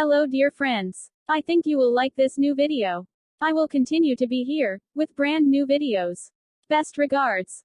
Hello dear friends. I think you will like this new video. I will continue to be here, with brand new videos. Best regards.